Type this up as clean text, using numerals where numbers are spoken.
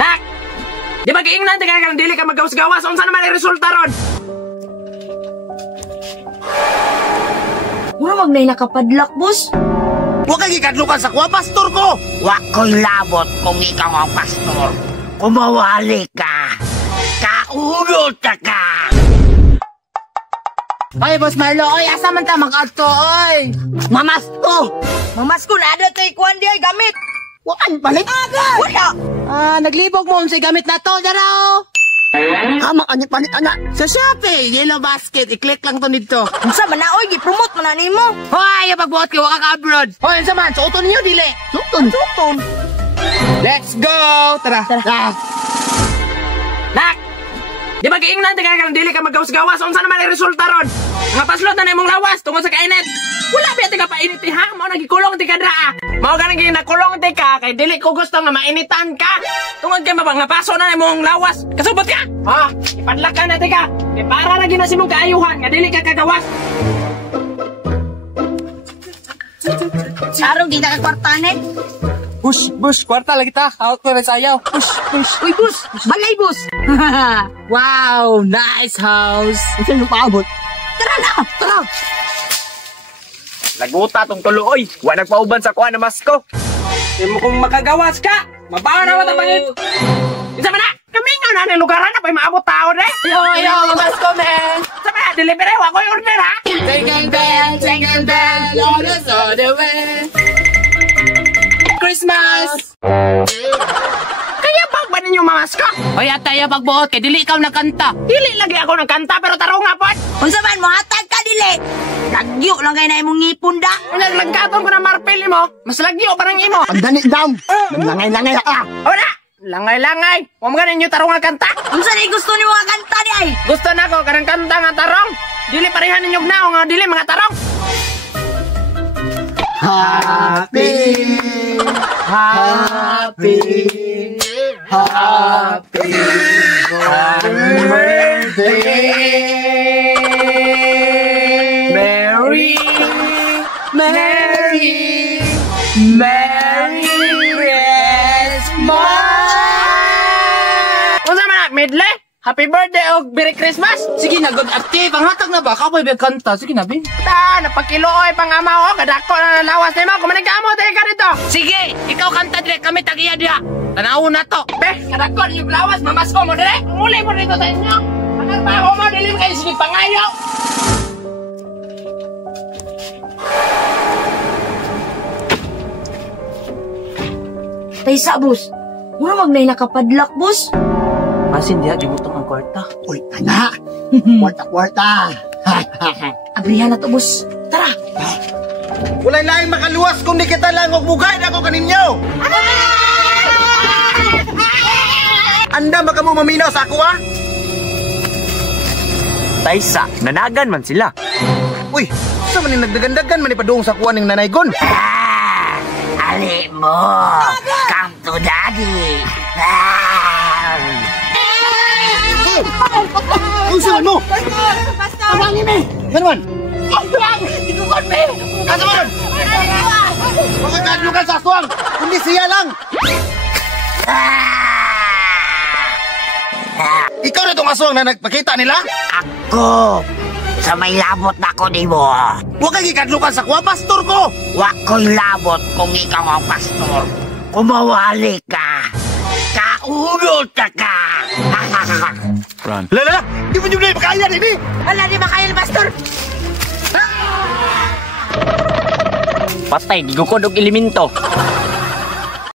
Nak! Di ba kiingnan ti ka dili ka magawas-gawas? Unsa naman ang resulta ron? Mura magnay nakapadlak, boss. Huwag kang ikadlukan sa kuha, pastor ko! Wag ko'y labot kung ikaw ang pastor. Kumawali ka. Kaulot ka. Ay, Boss Marlo, oy, asa man ta mag-adto, oy? Mamasto! Mamasko na ada tay kuan di ay gamit. Waan, balik? Agad! Wala! Naglibog mo sa gamit na to, daraw! Amang anit-panit, anak! Sa Shopee, Yellow Basket, i-click lang to dito. Unsa man na oy gi-promote man na nimo? Hoy, yung pagbuhat kayo, waka ka-abroad. Hoy, unsa man, suoton niyo, dili. Tuton. Let's go! Tara. Nak! Di ba kiingnan ti ka dili ka magawas-gawas? Unsa naman ang resulta ron? Nga paslot na imong lawas tungod sa kainit. Wala ba ti ka painit ha? Mao nagikulong ti ka dra. Mao ganang ginakulong ti ka kay dili ko gusto nga mainitan ka. Tungod kay nga paso na imong lawas. Kasubot ka. Ha? Ipadlak ka na ti ka. Kay para lagi na simong kaayuhan nga dili ka kagawas. Sarong di na kwartanen. Bush, kwarta lagi ta. Out ko rin sayaw. Push. Uy, boss. Balay, boss. Wow, nice house. Ito yung paabot. Tara na. Tara. Laguta tong tuloy. Wa nagpauban sa kuha na masko. Di mo kung makagawas ka. Mabawa na mata pangit. Isa man na. Kami nga na ng lugaran na pa'y maabot tao na. Yo, masko, man. Isa man na. Delivery. Wa ko yung order ha. Jingle bell, all is on the way. Christmas! Kaya pa ba ninyo mamasko? Hoy, atayo pagbuot kay dili ikaw nagkanta. Dili lagi ako ng kanta pero taro nga po. Unsa man mo hatag ka dili? Lagyo lang kay na imong ngipon da. Naglagkaton ko na marpil mo. Mas lagyo pa ng imo. Ang dani dam! Langay-langay ah! Wala! Langay-langay! Huwag mo ninyo tarong nga kanta. Unsa ni gusto nimo nga kanta di ay? Gusto na ko kanang kanta nga tarong. Dili parehan ninyo na nga dili mga tarong. Happy birthday! Merry Christmas! Unsa man na, medley? Happy birthday o Merry Christmas! Sige na, good active. Ang hatag na ba? Kapoy ba kanta? Sige na, bin. Napakilooy pangama o, kadako na nalawas na mo. Kumanagamo tayo ka rito. Sige, ikaw kanta dire, kami tagiya diha. Tanaw na to. Kadako na yung lawas, mamasko mo dire. Muli mo rito sa inyo. Pagkarbaho mo, dilim kayo, sige pangayo. Taysa, boss. Mura magnay nakapadlak, boss. Masin diha, gibutong ang kwarta. Uy, anak! Kwarta! Abrihan na to, boss. Tara. Walay laing makaluwas kung di kita lang og bugay na ako kaninyo! Anda baka mo maminaw sa ako ah? Taysa, nanagan man sila. Uy, sa man yung nagdagandagan man ipadung sa kuha ng nanay gon? Ali mo. Come to daddy. Uy, saan mo? Abangin me! Yan man! Itukan me! Kasa man! Bakit kadlukan sa aswang? Kundi siya lang! Ikaw na itong aswang na nagpakita nila? Ako. Sa may labot na ko ni mo. Huwag kang ikadlukan sa kuha, pastor ko! Wag ko'y labot kung ikaw ang pastor. Kumawali ka. Kaulot ka. Lala! Di mo nyo na ipakaya nini! Wala di makayal, pastor. Patay, gigukod og elemento.